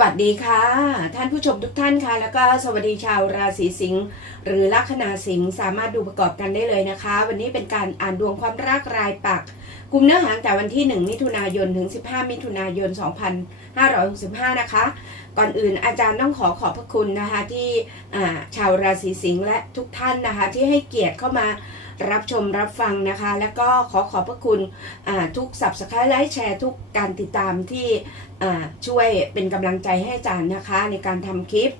วัสดีค่ะ ท่านผู้ชมทุกท่านค่ะ แล้วก็สวัสดีชาวราศีสิงห์หรือลัคนาสิงห์สามารถดูประกอบกันได้เลยนะคะ วันนี้เป็นการอ่านดวงความรักรายปักกลุ่มเนื้อหาแต่วันที่ 1 มิถุนายนถึง 15 มิถุนายน 2565 นะคะ ก่อนอื่นอาจารย์ต้องขอขอบพระคุณนะคะที่ชาวราศีสิงห์และทุกท่านนะคะที่ให้เกียรติเข้ามารับชมรับฟังนะคะ แล้วก็ขอขอบพระคุณทุกสับสไครต์ไลค์แชร์ทุกการติดตามที่ช่วยเป็นกำลังใจให้อาจารย์นะคะ ในการทำคลิป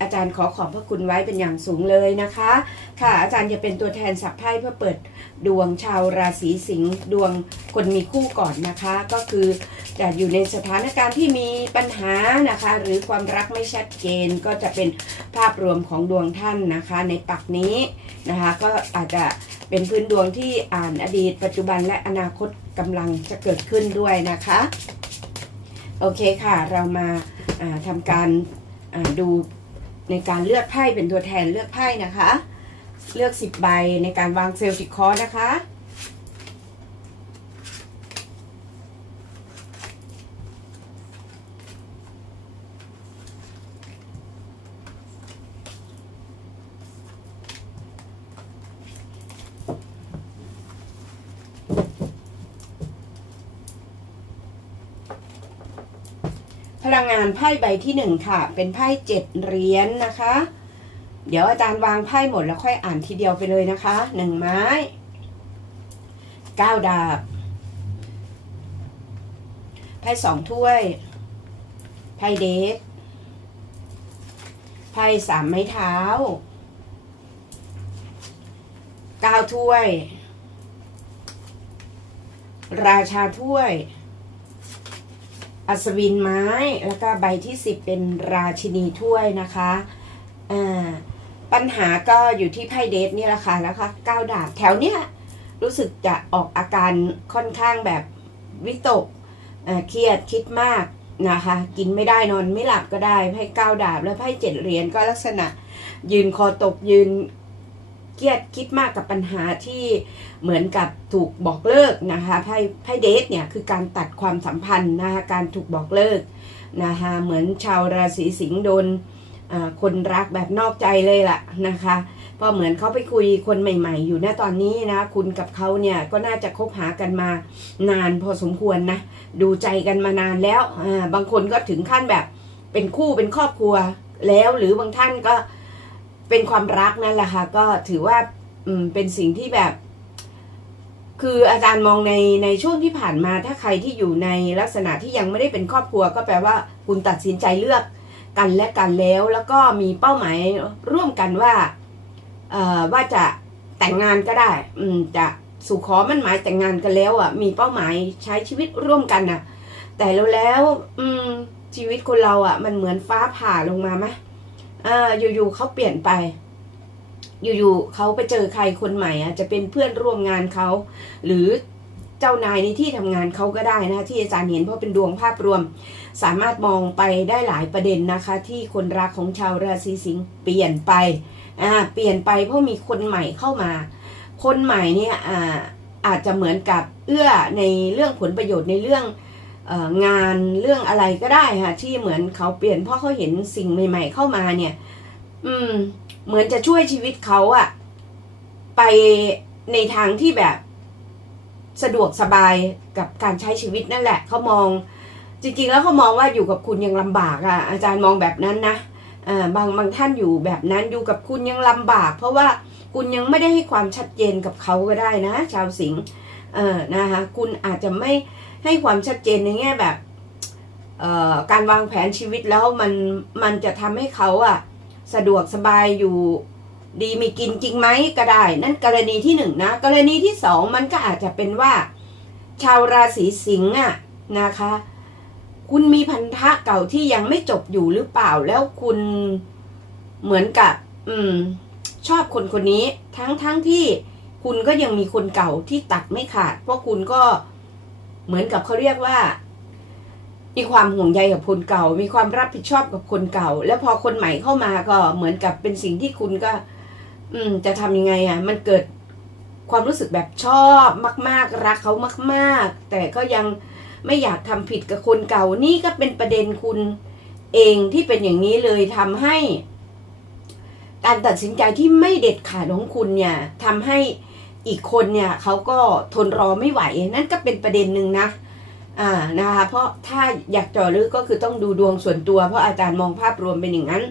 อาจารย์ขอขอบพระคุณไว้เป็นอย่างสูงเลยนะคะ ค่ะอาจารย์จะเป็นตัวแทนสับไพ่เพื่อเปิดดวงชาวราศีสิงห์ดวงคนมีคู่ก่อนนะคะ ก็คือจะอยู่ในสถานการณ์ที่มีปัญหานะคะ หรือความรักไม่ชัดเจนก็จะเป็นภาพรวมของดวงท่านนะคะ ในปักนี้นะคะ ก็อาจจะเป็นพื้นดวงที่อ่านอดีต ปัจจุบันและอนาคตกำลังจะเกิดขึ้นด้วยนะคะ โอเคค่ะ เรามาาทำการาดูในการเลือกไพ่เป็นตัวแทนเลือกไพ่นะคะ เลือก 10 ใบในการวางเซลล์ติคอร์นะคะ ลังงานไพ่ใบที่หนึ่งค่ะ เป็นไพ่เจ็ดเหรียญนนะคะ เดี๋ยวอาจารย์วางไพ่หมดแล้วค่อยอ่านทีเดียวไปเลยนะคะหนึ่งไม้เก้าดาบ ไพ่สองถ้วย ไพ่เดทไพ่สามไม้เท้าเก้าถ้วย ราชาถ้วย อัศวินไม้ แล้วก็ใบที่ 10 เป็นราชินีถ้วยนะคะอ่าปัญหาก็อยู่ที่ไพ่เดทนี่แหละค่ะแล้วค่ะก้าวดาบแถวเนี้ยรู้สึกจะออกอาการค่อนข้างแบบวิตกเครียดคิดมากนะคะ กินไม่ได้นอนไม่หลับก็ได้ไพ่ก้าวดาบแล้วไพ่เจ็ดเหรียญก็ลักษณะ ยืนคอตกยืน เครียดคิดมากกับปัญหาที่เหมือนกับถูกบอกเลิกนะคะไพ่ไพ่เดทเนี่ยคือการตัดความสัมพันธ์นะคะการถูกบอกเลิกนะคะเหมือนชาวราศีสิงห์โดนคนรักแบบนอกใจเลยล่ะนะคะเพราะเหมือนเขาไปคุยคนใหม่ ๆ อยู่ณตอนนี้นะคุณกับเขาเนี่ยก็น่าจะคบหากันมานานพอสมควรนะดูใจกันมานานแล้วบางคนก็ถึงขั้นแบบเป็นคู่เป็นครอบครัวแล้วหรือบางท่านก็ เป็นความรักนั่นแหละค่ะ ก็ถือว่าอืมเป็นสิ่งที่แบบ คืออาจารย์มองในในช่วงที่ผ่านมาถ้าใครที่อยู่ในลักษณะที่ยังไม่ได้เป็นครอบครัว ก็แปลว่าคุณตัดสินใจเลือกกันและกันแล้ว แล้วก็มีเป้าหมายร่วมกันว่าเอ่อว่าจะแต่งงานก็ได้ อืมจะสู่ขอมั่นหมายแต่งงานกันแล้วอะ มีเป้าหมายใช้ชีวิตร่วมกันน่ะ แต่แล้วแล้ว อืมชีวิตคนเราอะ มันเหมือนฟ้าผ่าลงมาไหม อ่าอยู่ๆเขาเปลี่ยนไป อยู่ๆเขาไปเจอใครคนใหม่อะจะเป็นเพื่อนร่วมงานเขาหรือเจ้านายในที่ทำงานเขาก็ได้นะที่อาจารย์เห็นเพราะเป็นดวงภาพรวม สามารถมองไปได้หลายประเด็นนะคะ ที่คนรักของชาวราศีสิงห์เปลี่ยนไปอ่าเปลี่ยนไปเพราะมีคนใหม่เข้ามา คนใหม่เนี่ยอ่าอาจจะเหมือนกับเอื้อในเรื่องผลประโยชน์ในเรื่อง งานเรื่องอะไรก็ได้ค่ะที่เหมือนเขาเปลี่ยนเพราะเขาเห็นสิ่งใหม่ ๆ เข้ามาเนี่ย อืม เหมือนจะช่วยชีวิตเขาอะไปในทางที่แบบสะดวกสบายกับการใช้ชีวิตนั่นแหละเขามอง จริงๆแล้วเขามองว่าอยู่กับคุณยังลำบากอะอาจารย์มองแบบนั้นนะบางบางท่านอยู่แบบนั้นอยู่กับคุณยังลำบาก เพราะว่าคุณยังไม่ได้ให้ความชัดเจนกับเขาก็ได้นะ ชาวสิงห์นะคะคุณอาจจะไม่ ให้ความชัดเจนในแง่แบบการวางแผนชีวิตแล้วมันมันจะทำให้เขาอะสะดวกสบายอยู่ดีมีกินจริงไหมก็ได้ นั่นกรณีที่หนึ่งนะ กรณีที่สองมันก็อาจจะเป็นว่า ชาวราศีสิงห์อะนะคะ คุณมีพันธะเก่าที่ยังไม่จบอยู่หรือเปล่าแล้วคุณเหมือนกับ อืม ชอบคนคนนี้ทั้งทั้งที่คุณก็ยังมีคนเก่าที่ตัดไม่ขาด เพราะคุณก็เเหมือนกับเขาเรียกว่า มีความห่วงใยกับคนเก่า มีความรับผิดชอบกับคนเก่า แล้วพอคนใหม่เข้ามาก็เหมือนกับเป็นสิ่งที่คุณก็ อืม จะทำยังไงอะ มันเกิดความรู้สึกแบบชอบมาก ๆ รักเขามาก ๆ แต่ก็ยังไม่อยากทำผิดกับคนเก่า นี่ก็เป็นประเด็นคุณเองที่เป็นอย่างนี้เลยทำให้ การตัดสินใจที่ไม่เด็ดขาดของคุณเนี่ยทำให้ อีกคนเนี่ยเขาก็ทนรอไม่ไหว นั่นก็เป็นประเด็นหนึ่งนะอ่านะคะเพราะถ้าอยากเจาะลึกก็คือต้องดูดวงส่วนตัว เพราะอาจารย์มองภาพรวมเป็นอย่างนั้น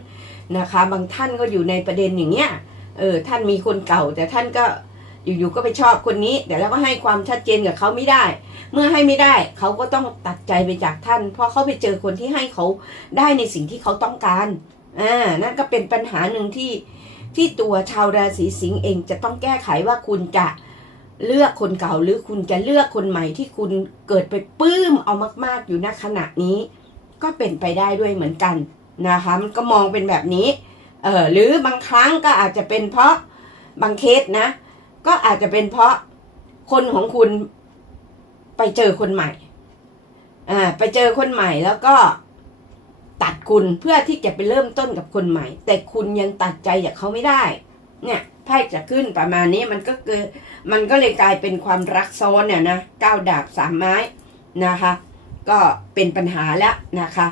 นะคะ บางท่านก็อยู่ในประเด็นอย่างเงี้ยเออท่านมีคนเก่า แต่ท่านก็อยู่ๆก็ไปชอบคนนี้ แต่แล้วก็ให้ความชัดเจนกับเขาไม่ได้ เมื่อให้ไม่ได้เขาก็ต้องตัดใจไปจากท่าน เพราะเขาไปเจอคนที่ให้เขาได้ในสิ่งที่เขาต้องการอ่านั่นก็เป็นปัญหาหนึ่งที่ ที่ตัวชาวราศีสิงห์เองจะต้องแก้ไขว่าคุณจะเลือกคนเก่าหรือคุณจะเลือกคนใหม่ที่คุณเกิดไปปื้มเอามาก ๆ อยู่ณขณะนี้ ก็เป็นไปได้ด้วยเหมือนกันนะคะมันก็มองเป็นแบบนี้เออหรือบางครั้งก็อาจจะเป็นเพราะบางเคสนะ ก็อาจจะเป็นเพราะคนของคุณไปเจอคนใหม่อ่าไปเจอคนใหม่แล้วก็ ตัดคุณเพื่อที่จะไปเริ่มต้นกับคนใหม่ แต่คุณยังตัดใจจากเขาไม่ได้ เนี่ยไพ่จะขึ้นประมาณนี้มันก็เกิดมันก็เลยกลายเป็นความรักซ้อนเนี่ยนะก้าดาบสามไม้นะคะ ก็เป็นปัญหาแล้วนะคะ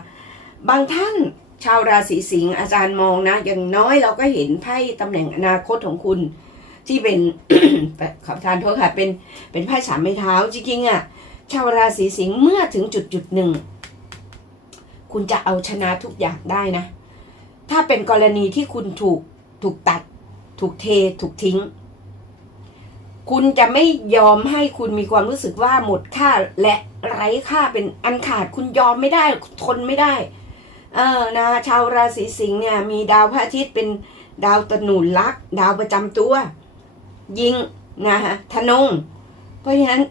บางท่านชาวราศีสิงห์อาจารย์มองนะอย่างน้อยเราก็เห็นไพ่ตำแหน่งอนาคตของคุณ ที่เป็นขอประทานโทษค่ะเป็นเป็นไพ่สามไม้เท้าจริงๆอะชาวราศีสิงห์เมื่อถึงจุดจุดหนึ่ง คุณจะเอาชนะทุกอย่างได้นะ ถ้าเป็นกรณีที่คุณถูกถูกตัด ถูกเท ถูกทิ้ง คุณจะไม่ยอมให้คุณมีความรู้สึกว่าหมดค่าและไร้ค่าเป็นอันขาดคุณยอมไม่ได้ทนไม่ได้ เออนะชาวราศีสิงห์เนี่ย มีดาวพระอาทิตย์เป็นดาวตนุลักษ์ดาวประจำตัว ยิงนะคะธนง เพราะฉะนั้น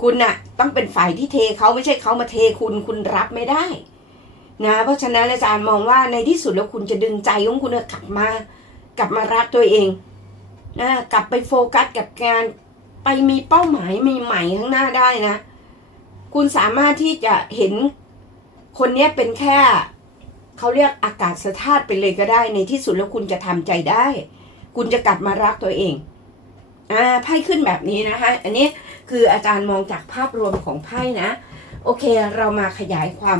คุณน่ะ ต้องเป็นฝ่ายที่เทเขาไม่ใช่เขามาเทคุณคุณรับไม่ได้ นะเพราะฉะนั้นอาจารย์มองว่าในที่สุดแล้วคุณจะดึงใจของคุณกลับมากลับมารักตัวเองนะกลับไปโฟกัสกับการไปมีเป้าหมายใหม่ๆข้างหน้าได้นะ คุณสามารถที่จะเห็นคนเนี้ยเป็นแค่เขาเรียกอากาศสธาตุไปเลยก็ได้ในที่สุดแล้วคุณจะทำใจได้ คุณจะกลับมารักตัวเองอ่าไพ่ขึ้นแบบนี้นะคะ อันนี้คืออาจารย์มองจากภาพรวมของไพ่นะ โอเค เรามาขยายความ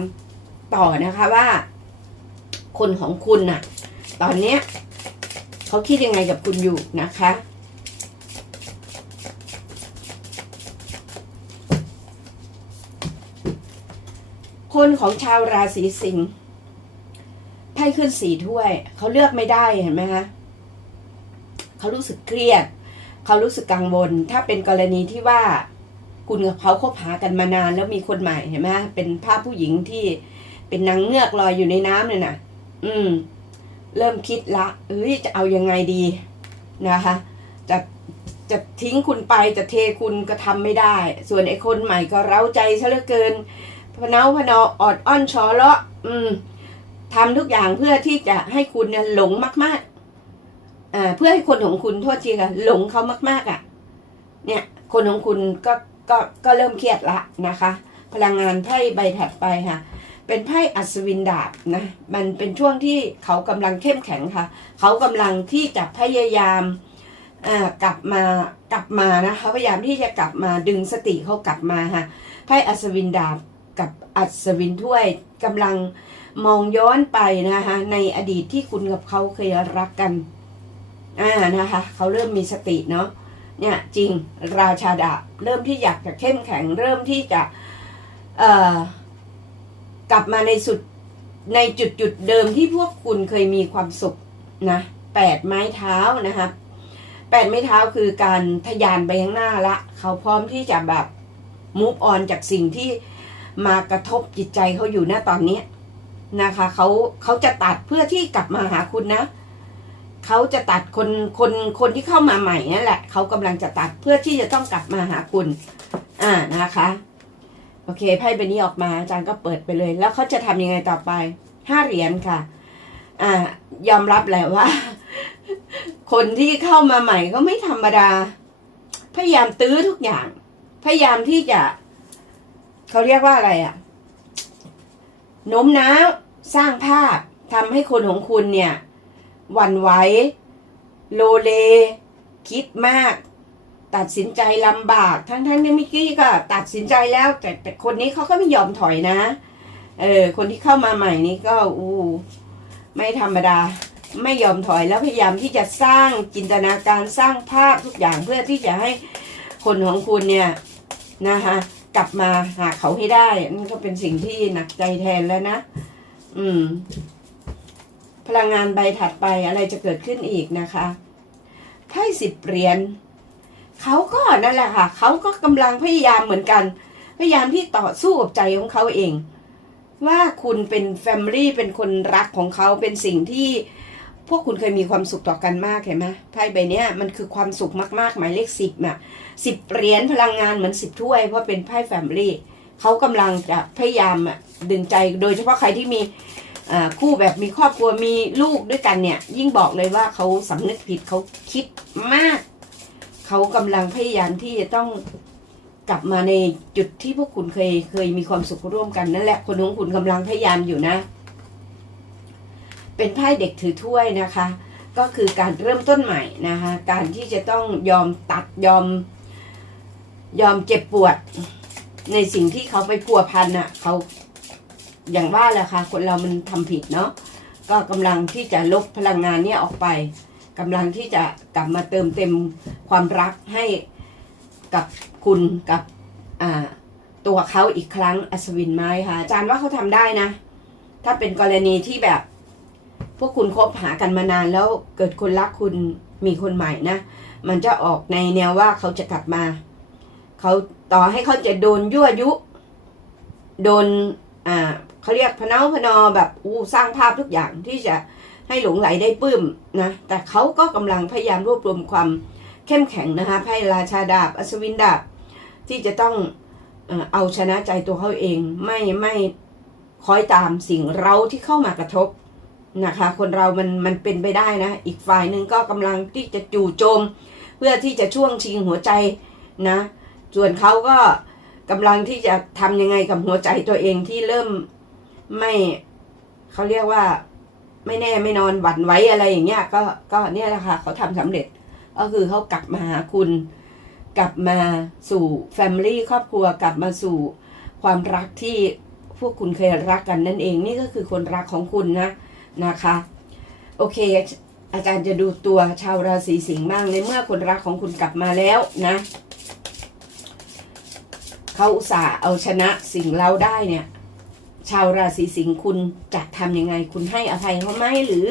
ต่อนะคะว่า คนของคุณน่ะ ตอนเนี้ยเขาคิดยังไงกับคุณอยู่นะคะ คนของชาวราศีสิงห์ไพ่ขึ้นสี่ถ้วย เขาเลือกไม่ได้เห็นไหมคะเขารู้สึกเครียด เขารู้สึกกังวล ถ้าเป็นกรณีที่ว่าคุณกับเขาคบหากันมานานแล้วมีคนใหม่เห็นไหมเป็นภาพผู้หญิงที่ เป็นนางเงือกลอยอยู่ในน้ำเนี่ยนะอืม เริ่มคิดละเอ้ยจะเอายังไงดีนะคะ จะจะทิ้งคุณไปจะเทคุณก็ทำไม่ได้ ส่วนไอ้คนใหม่ก็เร้าใจซะเหลือเกินพเนาพนอออดอ้อนชอเลาะ อืมทำทุกอย่างเพื่อที่จะให้คุณเนี่ยหลงมาก ๆ อ่า เพื่อให้คนของคุณโทษทีค่ะหลงเขามาก ๆ อะ เนี่ย คนของคุณก็ก็ก็เริ่มเครียดละนะคะ พลังงานไพ่ใบถัดไปค่ะ เป็นไพ่อัศวินดาบนะ มันเป็นช่วงที่เขากำลังเข้มแข็งค่ะ เขากำลังที่จะพยายามกลับมากลับมานะเขาพยายามที่จะกลับมาดึงสติเขากลับมาค่ะไพ่อัศวินดาบกับอัศวินถ้วยกำลังมองย้อนไปนะคะในอดีตที่คุณกับเขาเคยรักกันอ่านะคะเขาเริ่มมีสติเนาะเนี่ยจริงราชาดาบเริ่มที่อยากจะเข้มแข็งเริ่มที่จะเอ่อ กลับมาในสุดในจุดจุดเดิมที่พวกคุณเคยมีความสุขนะแปดไม้เท้านะคะแปดไม้เท้าคือการทะยานไปข้างหน้าละ เขาพร้อมที่จะแบบมูฟออนจากสิ่งที่มากระทบจิตใจเขาอยู่ณตอนนี้นะคะเขาเขาจะตัดเพื่อที่กลับมาหาคุณนะเขาจะตัดคนคนคนที่เข้ามาใหม่นั่นแหละเขากำลังจะตัดเพื่อที่จะต้องกลับมาหาคุณ อ่านะคะ โอเคไพ่ใบนี้ออกมาอาจารย์ก็เปิดไปเลย แล้วเขาจะทำยังไงต่อไปห้าเหรียญค่ะ อ่ายอมรับแหละว่า คนที่เข้ามาใหม่ก็ไม่ธรรมดา พยายามตื้อทุกอย่าง พยายามที่จะเขาเรียกว่าอะไรอะโน้มน้าวสร้างภาพทำให้คนของคุณเนี่ยหวั่นไหวโลเล คิดมาก ตัดสินใจลำบากทั้งๆที่เมื่อกี้ก็ตัดสินใจแล้ว แต่แต่คนนี้เขาก็ไม่ยอมถอยนะ เออคนที่เข้ามาใหม่นี่ก็อู้ไม่ธรรมดา ไม่ยอมถอยแล้วพยายามที่จะสร้างจินตนาการสร้างภาพทุกอย่างเพื่อที่จะให้คนของคุณเนี่ยนะคะกลับมาหาเขาให้ได้นั่นก็เป็นสิ่งที่หนักใจแทนแล้วนะ อืม พลังงานใบถัดไปอะไรจะเกิดขึ้นอีกนะคะไพ่สิบเหรียญ เขาก็นั่นแหละค่ะ เขาก็กำลังพยายามเหมือนกัน พยายามที่ต่อสู้กับใจของเขาเอง ว่าคุณเป็นแฟมิลี่เป็นคนรักของเขาเป็นสิ่งที่พวกคุณเคยมีความสุขต่อกันมากเห็นไหมไพ่ใบเนี้ยมันคือความสุขมากๆ หมายเลขสิบน่ะสิบเหรียญพลังงานเหมือนสิบถ้วย เพราะเป็นไพ่แฟมิลี่เขากำลังจะพยายามอะดึงใจโดยเฉพาะใครที่มีคู่แบบมีครอบครัวมีลูกด้วยกันเนี่ย ยิ่งบอกเลยว่าเขาสำนึกผิดเขาคิดมาก เขากำลังพยายามที่จะต้องกลับมาในจุดที่พวกคุณเคยเคยมีความสุขร่วมกันนั่นแหละคนของคุณกำลังพยายามอยู่นะ เป็นไพ่เด็กถือถ้วยนะคะ ก็คือการเริ่มต้นใหม่นะคะ การที่จะต้องยอมตัดยอม ยอมเจ็บปวด ในสิ่งที่เขาไปพัวพันอะเขาอย่างว่าแหละค่ะคนเรามันทำผิดเนาะก็กำลังที่จะลบพลังงานเนี้ยออกไป กำลังที่จะกลับมาเติมเต็มความรักให้กับคุณกับตัวเขาอีกครั้งอัศวินไม้ค่ะอาจารย์ว่าเขาทำได้นะ ถ้าเป็นกรณีที่แบบ พวกคุณคบหากันมานานแล้วเกิดคนรักคุณมีคนใหม่นะ มันจะออกในแนวว่าเขาจะกลับมา เขาต่อให้เขาจะโดนยั่วยุ โดน อ่าเขาเรียกพเนาพนอแบบอู้สร้างภาพทุกอย่างที่จะ ให้หลงไหลได้ปื้มนะแต่เขาก็กำลังพยายามรวบรวมความเข้มแข็งนะคะไพ่ราชาดาบอัศวินดาบที่จะต้องเอ่อเอาชนะใจตัวเขาเองไม่ไม่คอยตามสิ่งเราที่เข้ามากระทบนะคะ คนเรามันมันเป็นไปได้นะ อีกฝ่ายหนึ่งก็กำลังที่จะจู่โจม เพื่อที่จะช่วงชิงหัวใจนะ ส่วนเขาก็กำลังที่จะทำยังไงกับหัวใจตัวเองที่เริ่มไม่เขาเรียกว่า ไม่แน่ไม่นอนหวั่นไหวอะไรอย่างเงี้ยก็ก็เนี่ยแหละค่ะเขาทำสำเร็จ ก็คือเขากลับมาหาคุณ กลับมาสู่แฟมิลี่ครอบครัวกลับมาสู่ความรักที่พวกคุณเคยรักกันนั่นเองนี่ก็คือคนรักของคุณนะนะคะ โอเค อาจารย์จะดูตัวชาวราศีสิงห์บ้างในเมื่อคนรักของคุณกลับมาแล้วนะเขาอุตส่าห์เอาชนะสิ่งเราได้เนี่ย ชาวราศีสิงห์คุณจะทำยังไง คุณให้อภัยเขาไหมหรือ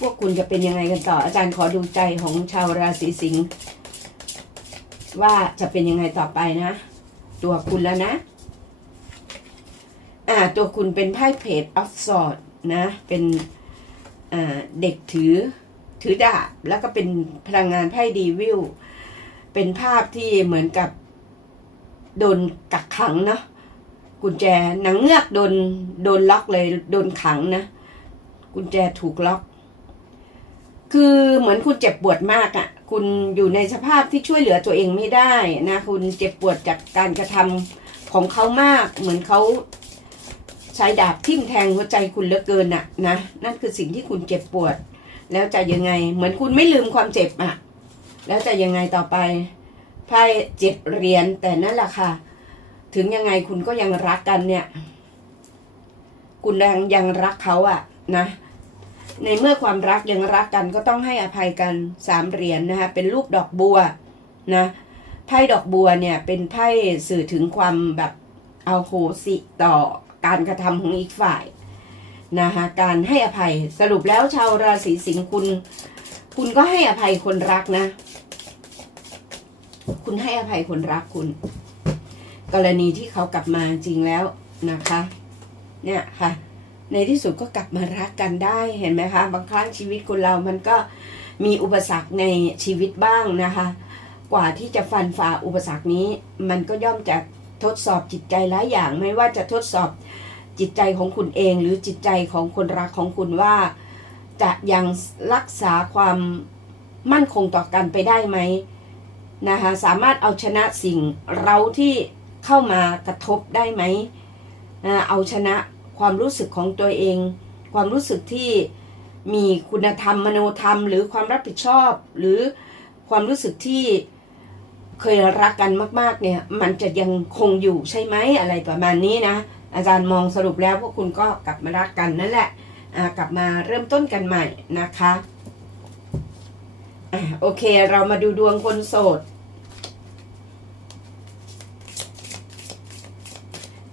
พวกคุณจะเป็นยังไงกันต่อ อาจารย์ขอดูใจของชาวราศีสิงห์ว่าจะเป็นยังไงต่อไปนะ ตัวคุณแล้วนะ อ่า ตัวคุณเป็นไพ่เพจออฟสอดนะ เป็นอ่าเด็กถือถือดาบแล้วก็เป็นพลังงานไพ่ดีวิวเป็นภาพที่เหมือนกับโดนกักขังเนาะ กุญแจหนังเงือกโดนโดนล็อกเลยโดนขังนะ กุญแจถูกล็อก คือเหมือนคุณเจ็บปวดมากอะ่ะ คุณอยู่ในสภาพที่ช่วยเหลือตัวเองไม่ได้นะ คุณเจ็บปวดจากการกระทำของเขามาก เหมือนเขาใช้ดาบทิ่มแทงหัวใจคุณเหลือเกินอะนะนั่นคือสิ่งที่คุณเจ็บปวด แล้วจะยังไง เหมือนคุณไม่ลืมความเจ็บอะแล้วจะยังไงต่อไปไพ่เจ็ดเหรียญแต่นั่นแหละค่ะ ถึงยังไงคุณก็ยังรักกันเนี่ย คุณยังยังรักเขาอะนะ ในเมื่อความรักยังรักกันก็ต้องให้อภัยกันสามเหรียญนะคะเป็นรูปดอกบัวนะไพ่ดอกบัวเนี่ยเป็นไพ่สื่อถึงความแบบเอาโหสิต่อการกระทำของอีกฝ่ายนะคะการให้อภัยสรุปแล้วชาวราศีสิงห์คุณ คุณก็ให้อภัยคนรักนะ คุณให้อภัยคนรักคุณ กรณีที่เขากลับมาจริงแล้วนะคะ เนี่ยค่ะ ในที่สุดก็กลับมารักกันได้เห็นไหมคะ บางครั้งชีวิตคนเรามันก็มีอุปสรรคในชีวิตบ้างนะคะ กว่าที่จะฟันฝ่าอุปสรรคนี้ มันก็ย่อมจะทดสอบจิตใจหลายอย่างไม่ว่าจะทดสอบจิตใจของคุณเอง หรือจิตใจของคนรักของคุณว่า จะยังรักษาความมั่นคงต่อกันไปได้ไหมนะคะสามารถเอาชนะสิ่งเราที่ เข้ามากระทบได้ไหมเอาชนะความรู้สึกของตัวเอง ความรู้สึกที่มีคุณธรรมมโนธรรม หรือความรับผิดชอบ หรือความรู้สึกที่เคยรักกันมาก ๆ เนี่ย มันจะยังคงอยู่ใช่ไหมอะไรประมาณนี้นะ อาจารย์มองสรุปแล้วพวกคุณก็กลับมารักกันนั่นแหละกลับมาเริ่มต้นกันใหม่นะคะอะโอเคเรามาดูดวงคนโสด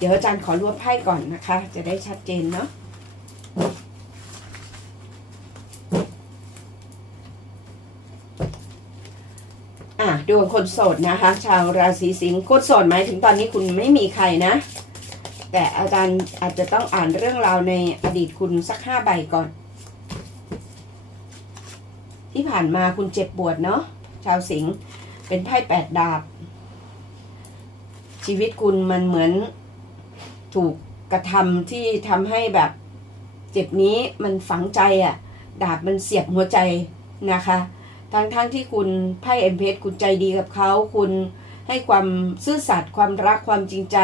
ดี๋ยวอาจารย์ขอรวบไพ่ก่อนนะคะ จะได้ชัดเจนเนาะอะดวงคนโสดนะคะ ชาวราศีสิงห์คนโสดหมายถึงตอนนี้คุณไม่มีใครนะ แต่อาจารย์อาจจะต้องอ่านเรื่องราวในอดีตคุณสักห้าใบก่อน ที่ผ่านมาคุณเจ็บปวดเนาะชาวสิงห์เป็นไพ่แปดดาบ ชีวิตคุณมันเหมือน ถูกกระทำที่ทำให้แบบเจ็บนี้มันฝังใจอะ่ะ ดาบมันเสียบหัวใจนะคะทั้งทั้งที่คุณไพ่เอ็มเพสคุณใจดีกับเขา คุณให้ความซื่อสัตย์ความรักความจริงใจ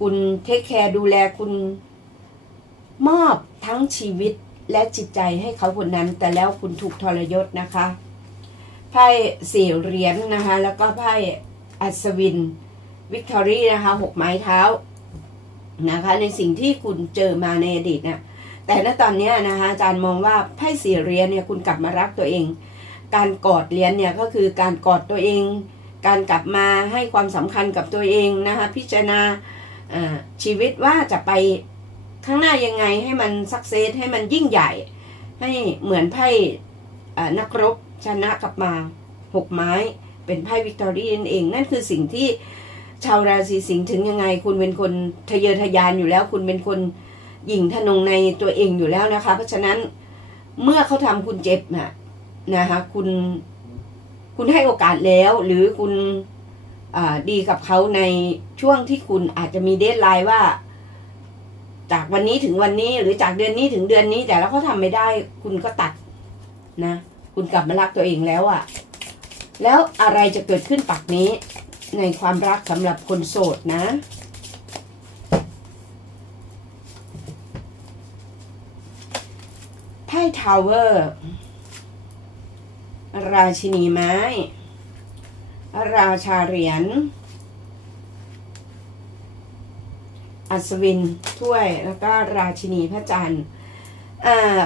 คุณเทคแคร์ดูแลคุณมอบทั้งชีวิตและจิตใจให้เขาคนนั้น แต่แล้วคุณถูกทรยศนะคะไพ่สี่เหรียญนะคะ แล้วก็ไพ่อัศวิน วิกตอรี่นะคะหกไม้เท้า นะคะ ในสิ่งที่คุณเจอมาในอดีตเนี่ยแต่ณตอนนี้นะคะอาจารย์มองว่าไพ่สี่เหรียญเนี่ยคุณกลับมารักตัวเอง การกอดเหรียญเนี่ยก็คือการกอดตัวเอง การกลับมาให้ความสำคัญกับตัวเองนะคะพิจารณาชีวิตว่าจะไปข้างหน้ายังไงให้มันสักเซสให้มันยิ่งใหญ่ ให้เหมือนไพ่นักรบชนะกลับมาหกไม้ เป็นไพ่วิกตอรี่นั่นเอง นั่นคือสิ่งที่ ชาวราศีสิงห์ถึงยังไง คุณเป็นคนทะเยอทะยานอยู่แล้ว คุณเป็นคนหยิ่งทะนงในตัวเองอยู่แล้วนะคะ เพราะฉะนั้นเมื่อเขาทำคุณเจ็บน่ะนะคะคุณคุณให้โอกาสแล้ว หรือคุณดีกับเขาในช่วงที่คุณอาจจะมีเดทไลน์ว่า จากวันนี้ถึงวันนี้หรือจากเดือนนี้ถึงเดือนนี้ แต่แล้วเขาทำไม่ได้ คุณก็ตัดนะ คุณกลับมารักตัวเองแล้วอะ่ะ แล้วอะไรจะเกิดขึ้นปักนี้ ในความรักสำหรับคนโสดนะ ไพ่ทาวเวอร์ ราชินีไม้ ราชาเหรียญ อัศวินถ้วย แล้วก็ราชินีพระจันทร์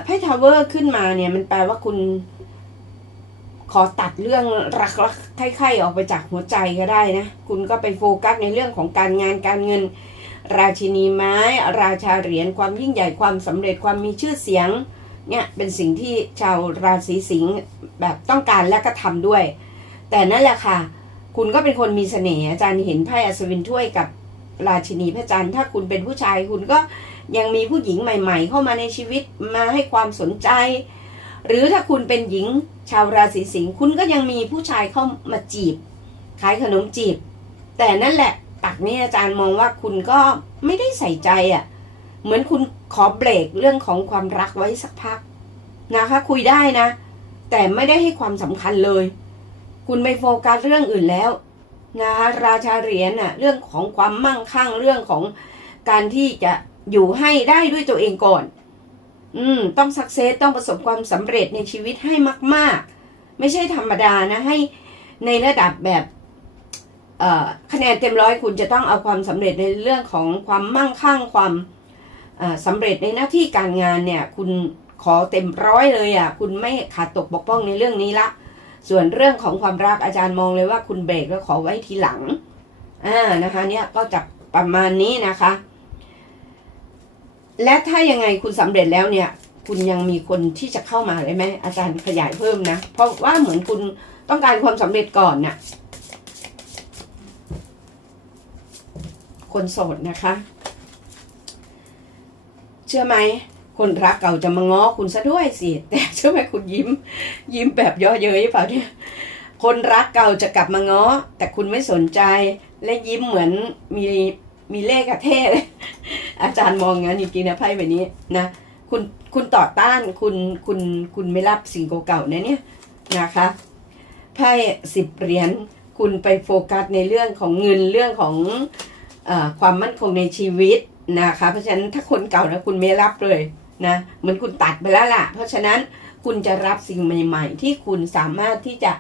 ไพ่ทาวเวอร์ขึ้นมาเนี่ย มันแปลว่าคุณ ขอตัดเรื่องรักรักใคร่ๆออกไปจากหัวใจก็ได้นะ คุณก็ไปโฟกัสในเรื่องของการงานการเงิน ราชินีไม้ ราชาเหรียญความยิ่งใหญ่ความสำเร็จความมีชื่อเสียงเนี่ยเป็นสิ่งที่ชาวราศีสิงห์แบบต้องการและก็ทำด้วย แต่นั่นแหละค่ะ คุณก็เป็นคนมีเสน่ห์อาจารย์เห็นไพ่อัศวินถ้วยกับราชินีพระจันทร์ถ้าคุณเป็นผู้ชายคุณก็ยังมีผู้หญิงใหม่ ๆ เข้ามาในชีวิตมาให้ความสนใจ หรือถ้าคุณเป็นหญิงชาวราศีสิงห์คุณก็ยังมีผู้ชายเข้ามาจีบขายขนมจีบ แต่นั่นแหละปักนี้อาจารย์มองว่าคุณก็ไม่ได้ใส่ใจอะ่ะ เหมือนคุณขอเบรกเรื่องของความรักไว้สักพักนะคะ คุยได้นะ แต่ไม่ได้ให้ความสำคัญเลย คุณไปโฟกัสเรื่องอื่นแล้วนะคะราชาเหรียญน่ะเรื่องของความมั่งคั่งเรื่องของการที่จะอยู่ให้ได้ด้วยตัวเองก่อน อืม ต้องสักเซสต้องประสบความสำเร็จในชีวิตให้มาก ๆ ไม่ใช่ธรรมดานะ ให้ในระดับแบบคะแนนเต็มร้อยคุณจะต้องเอาความสำเร็จในเรื่องของความมั่งคั่งความสำเร็จในหน้าที่การงานเนี่ย คุณขอเต็มร้อยเลยอะ คุณไม่ขาดตกบกพร่องในเรื่องนี้ละ ส่วนเรื่องของความรักอาจารย์มองเลยว่าคุณเบรกแล้วขอไว้ทีหลังอ่านะคะ เนี่ยก็จะประมาณนี้นะคะ และถ้ายังไงคุณสำเร็จแล้วเนี่ย คุณยังมีคนที่จะเข้ามาเลยไหมอาจารย์ขยายเพิ่มนะ เพราะว่าเหมือนคุณต้องการความสำเร็จก่อนน่ะคนโสดนะคะ เชื่อไหมคนรักเก่าจะมาง้อคุณซะด้วยสิ แต่เชื่อไหมคุณยิ้ม ยิ้มแบบย่อเย้ยเปล่าเนี่ยคนรักเก่าจะกลับมาง้อแต่คุณไม่สนใจและยิ้มเหมือนมี มีเลขกระเทศอาจารย์มองงั้นจริงๆนะไพ่แบบนี้นะ คุณคุณต่อต้านคุณคุณคุณไม่รับสิ่งเก่าๆนะเนี่ยนะคะไพ่สิบเหรียญคุณไปโฟกัสในเรื่องของเงินเรื่องของออความมั่นคงในชีวิตนะคะเพราะฉะนั้นถ้าคนเก่านะคุณไม่รับเลยนะเหมือนคุณตัดไปแล้วล่ะ เพราะฉะนั้นคุณจะรับสิ่งใหม่ ๆ ที่คุณสามารถที่จะ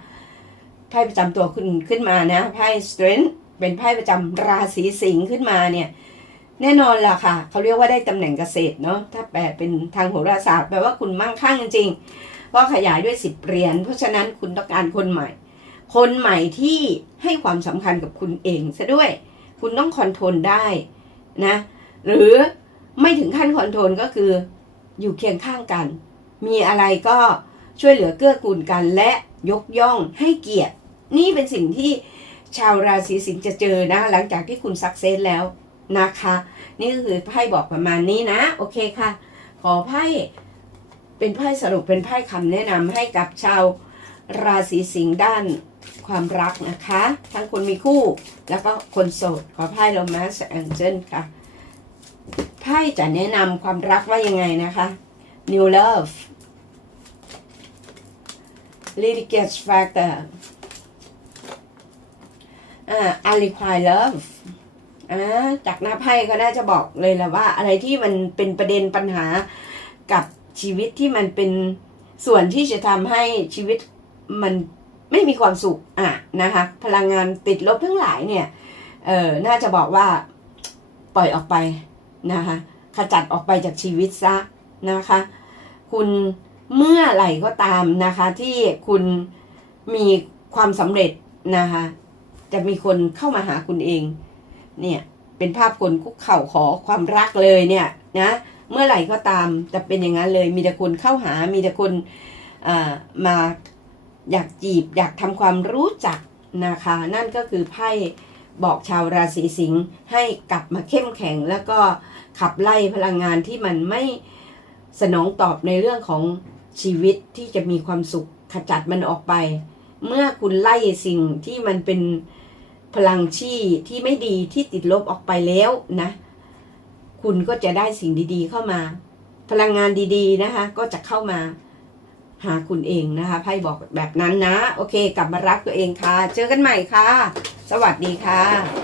ไพ่ประจำตัวคุณขึ้นมานะไพ่ strength เป็นไพ่ประจำราศีสิงห์ขึ้นมาเนี่ย แน่นอนล่ะค่ะเขาเรียกว่าได้ตำแหน่งเกษตรเนาะถ้าแปลเป็นทางโหราศาสตร์แปลว่าคุณมั่งคั่งจริงๆเพราะขยายด้วยสิบเหรียญเพราะฉะนั้นคุณต้องการคนใหม่ คนใหม่ที่ให้ความสำคัญกับคุณเองซะด้วย คุณต้องคอนโทรลได้นะ หรือไม่ถึงขั้นคอนโทรลก็คืออยู่เคียงข้างกัน มีอะไรก็ช่วยเหลือเกื้อกูลกันและยกย่องให้เกียรติ นี่เป็นสิ่งที่ ชาวราศีสิงห์จะเจอนะ หลังจากที่คุณสักเซสแล้วนะคะ นี่ก็คือไพ่บอกประมาณนี้นะ โอเคค่ะ ขอไพ่เป็นไพ่สรุปเป็นไพ่คำแนะนำให้กับชาวราศีสิงห์ด้านความรักนะคะ ทั้งคนมีคู่แล้วก็คนโสด ขอไพ่โรแมนต์แองเจิลค่ะ ไพ่จะแนะนำความรักว่ายังไงนะคะ New Love l y r i c a s Factor อ่า a l i q u i Love อ่าจากหน้าไพ่ก็น่าจะบอกเลยแหละว่า อะไรที่มันเป็นประเด็นปัญหากับชีวิตที่มันเป็นส่วนที่จะทำให้ชีวิตมันไม่มีความสุขอะนะคะพลังงานติดลบทั้งหลายเนี่ยเออน่าจะบอกว่าปล่อยออกไปนะคะขจัดออกไปจากชีวิตซะนะคะ คุณเมื่อไหร่ก็ตามนะคะ ที่คุณมีความสำเร็จนะคะ จะมีคนเข้ามาหาคุณเอง เนี่ยเป็นภาพคนคุกเข่าขอความรักเลยเนี่ยนะเมื่อไหร่ก็ตามจะเป็นอย่างนั้นเลย มีแต่คนเข้าหา มีแต่คนอ่ามาอยากจีบ อยากทำความรู้จักนะคะ นั่นก็คือไพ่บอกชาวราศีสิงห์ให้กลับมาเข้มแข็ง แล้วก็ขับไล่พลังงานที่มันไม่สนองตอบในเรื่องของชีวิตที่จะมีความสุขขจัดมันออกไป เมื่อคุณไล่สิ่งที่มันเป็น พลังชี่ที่ไม่ดีที่ติดลบออกไปแล้วนะ คุณก็จะได้สิ่งดีๆเข้ามา พลังงานดีๆนะคะ ก็จะเข้ามาหาคุณเองนะคะไพ่บอกแบบนั้นนะ โอเค กลับมารักตัวเองค่ะ เจอกันใหม่ค่ะ สวัสดีค่ะ